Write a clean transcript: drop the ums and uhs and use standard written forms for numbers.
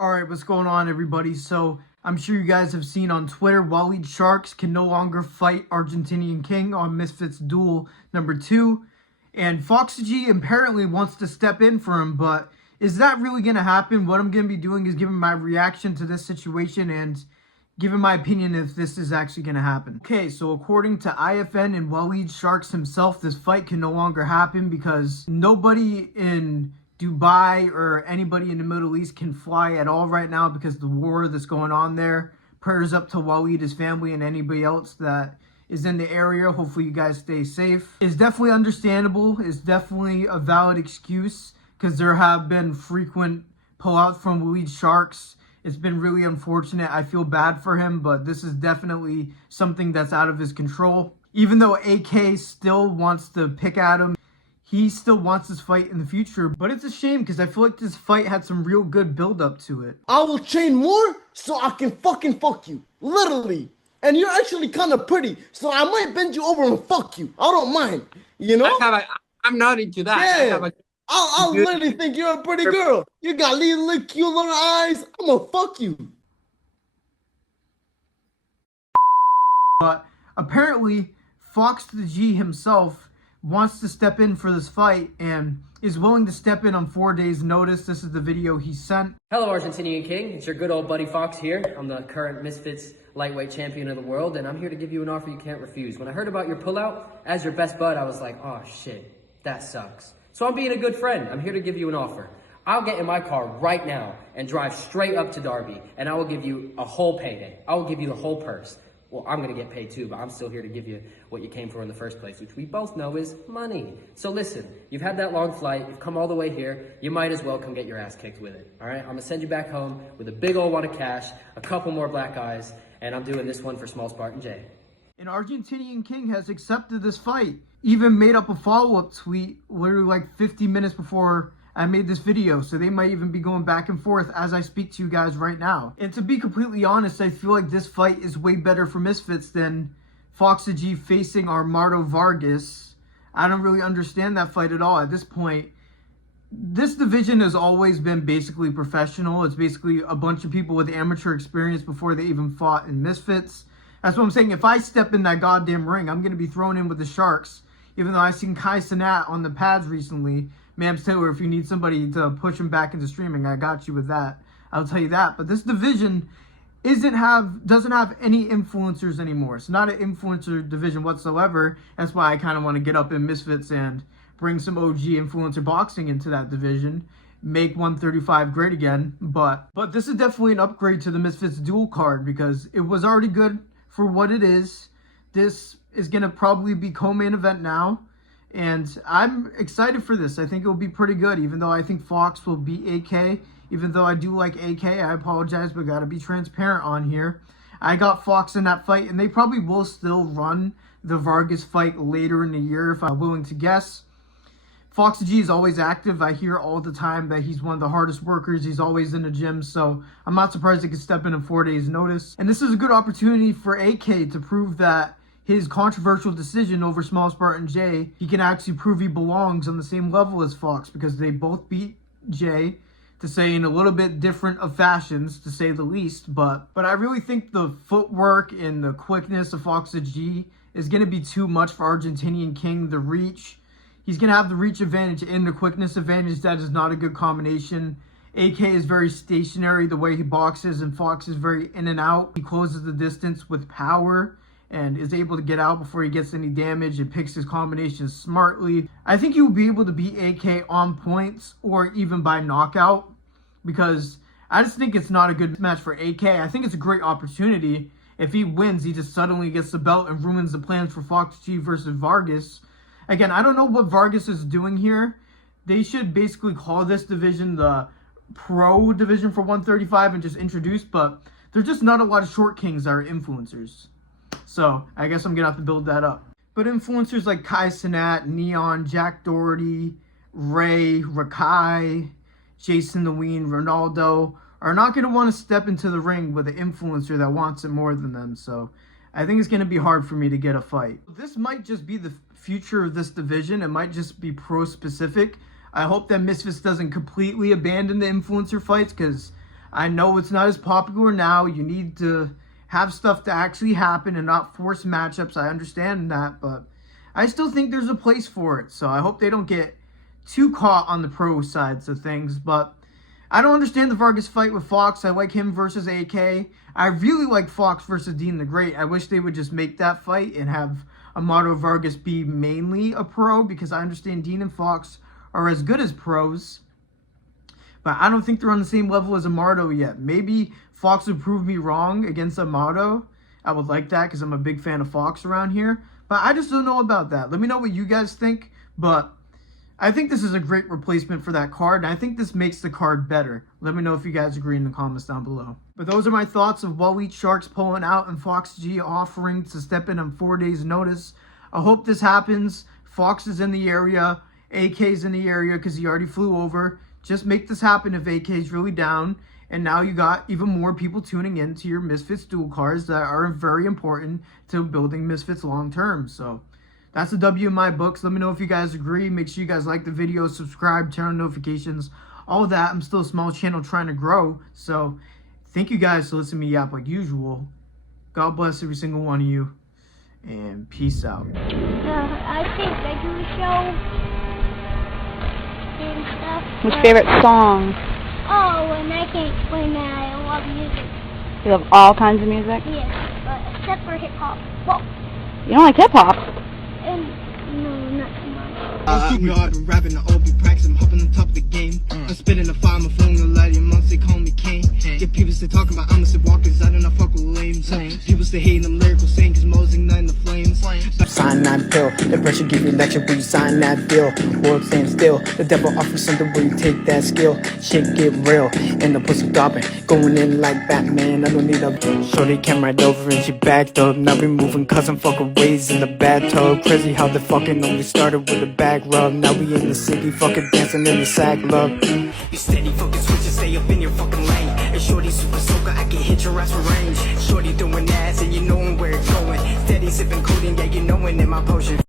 All right, what's going on, everybody? So I'm sure you guys have seen on Twitter, Walid Sharks can no longer fight Argentinian King on Misfits Duel #2. And Fox G apparently wants to step in for him, but is that really going to happen? What I'm going to be doing is giving my reaction to this situation and giving my opinion if this is actually going to happen. Okay, so according to IFN and Walid Sharks himself, this fight can no longer happen because nobody in Dubai or anybody in the Middle East can fly at all right now because the war that's going on there. Prayers up to Walid, his family, and anybody else that is in the area. Hopefully you guys stay safe. It's definitely understandable. It's definitely a valid excuse because there have been frequent pullouts from Walid Sharks. It's been really unfortunate. I feel bad for him, but this is definitely something that's out of his control. Even though AK still wants to pick at him, he still wants this fight in the future, but it's a shame because I feel like this fight had some real good build up to it. I will train more so I can fucking fuck you. Literally. And you're actually kind of pretty, so I might bend you over and fuck you. I don't mind. You know? I'm not into that. Yeah. I'll literally think you're a pretty girl. You got little cute little eyes. I'm gonna fuck you. But apparently, Fox the G himself wants to step in for this fight and is willing to step in on 4 days' notice. This is the video he sent. Hello, Argentinian King. It's your good old buddy Fox here. I'm the current Misfits lightweight champion of the world, and I'm here to give you an offer you can't refuse. When I heard about your pullout, as your best bud, I was like, oh shit, that sucks. So I'm being a good friend. I'm here to give you an offer. I'll get in my car right now and drive straight up to Derby, and I will give you a whole payday. I will give you the whole purse. Well, I'm going to get paid too, but I'm still here to give you what you came for in the first place, which we both know is money. So listen, you've had that long flight, you've come all the way here, you might as well come get your ass kicked with it, all right? I'm going to send you back home with a big old wad of cash, a couple more black eyes, and I'm doing this one for Small Spartan J. An Argentinian King has accepted this fight. Even made up a follow-up tweet literally like 50 minutes before I made this video, so they might even be going back and forth as I speak to you guys right now. And to be completely honest, I feel like this fight is way better for Misfits than Fox G facing Armando Vargas. I don't really understand that fight at all at this point. This division has always been basically professional. It's basically a bunch of people with amateur experience before they even fought in Misfits. That's what I'm saying. If I step in that goddamn ring, I'm going to be thrown in with the Sharks. Even though I've seen Kai Cenat on the pads recently. Mams Taylor, if you need somebody to push him back into streaming, I got you with that. I'll tell you that. But this division doesn't have any influencers anymore. It's not an influencer division whatsoever. That's why I kind of want to get up in Misfits and bring some OG influencer boxing into that division. Make 135 great again. But this is definitely an upgrade to the Misfits dual card because it was already good for what it is. This is going to probably be co-main event now. And I'm excited for this. I think it will be pretty good, even though I think Fox will beat AK. Even though I do like AK, I apologize, but got to be transparent on here. I got Fox in that fight, and they probably will still run the Vargas fight later in the year, if I'm willing to guess. Fox G is always active. I hear all the time that he's one of the hardest workers. He's always in the gym, so I'm not surprised he could step in 4 days' notice. And this is a good opportunity for AK to prove that his controversial decision over Small Spartan J, he can actually prove he belongs on the same level as Fox because they both beat J, to say in a little bit different of fashions, to say the least. But I really think the footwork and the quickness of Fox G is going to be too much for Argentinian King. The reach, he's going to have the reach advantage and the quickness advantage. That is not a good combination. AK is very stationary the way he boxes, and Fox is very in and out. He closes the distance with power and is able to get out before he gets any damage and picks his combinations smartly. I think he will be able to beat AK on points or even by knockout because I just think it's not a good match for AK. I think it's a great opportunity. If he wins, he just suddenly gets the belt and ruins the plans for Fox G versus Vargas. Again, I don't know what Vargas is doing here. They should basically call this division the pro division for 135 and just introduce, but there's just not a lot of short kings that are influencers. So I guess I'm going to have to build that up. But influencers like Kai Cenat, Neon, Jack Doherty, Ray, Rakai, Jason the Ween, Ronaldo are not going to want to step into the ring with an influencer that wants it more than them. So I think it's going to be hard for me to get a fight. This might just be the future of this division. It might just be pro specific. I hope that Misfits doesn't completely abandon the influencer fights because I know it's not as popular now. You need to have stuff to actually happen and not force matchups. I understand that, but I still think there's a place for it. So I hope they don't get too caught on the pro sides of things. But I don't understand the Vargas fight with Fox. I like him versus AK. I really like Fox versus Dean the Great. I wish they would just make that fight and have Amato Vargas be mainly a pro, because I understand Dean and Fox are as good as pros. But I don't think they're on the same level as Amato yet. Maybe Fox would prove me wrong against Amato. I would like that because I'm a big fan of Fox around here. But I just don't know about that. Let me know what you guys think. But I think this is a great replacement for that card, and I think this makes the card better. Let me know if you guys agree in the comments down below. But those are my thoughts of Walid Sharks pulling out and Fox G offering to step in on 4 days' notice. I hope this happens. Fox is in the area. AK's in the area because he already flew over. Just make this happen if AK's really down. And now you got even more people tuning in to your Misfits dual cards that are very important to building Misfits long term. So that's a W in my books. Let me know if you guys agree. Make sure you guys like the video, subscribe, turn on notifications, all of that. I'm still a small channel trying to grow. So thank you guys for listening to me yap like usual. God bless every single one of you. And peace out. I think they do a show and stuff. What's your favorite song? Oh, and I can't explain that. I love music. You love all kinds of music? Yes, but except for hip hop. Well, You don't like hip hop? and no, not too much. You know I've been rapping, I all be practicing, I'm hopping on top of the game. I'm spitting the fire, my phone, the light, your months, they call me King. Get people to talking about I'm a walkers, I do not fuck with lames. People stay hating them lyrical saying, cause Mo's igniting the flames. Sign that pill, the pressure give you lecture when you sign that deal. World stand still, the devil offers something where you take that skill. Shit get real, and the pussy gobbing, going in like Batman, I don't need a shorty came right over and she backed up. Now we moving cause I'm fucking ways in the bathtub. Crazy how the fucking only started with a back rub. Now we in the city fucking dancing in the sack love. You steady fucking switching, stay up in your fucking lane. And shorty super soaker, I can hit your ass for range. Shorty doing ass and you knowing where it's going. Steady sipping codeine, yeah you knowing in my potion.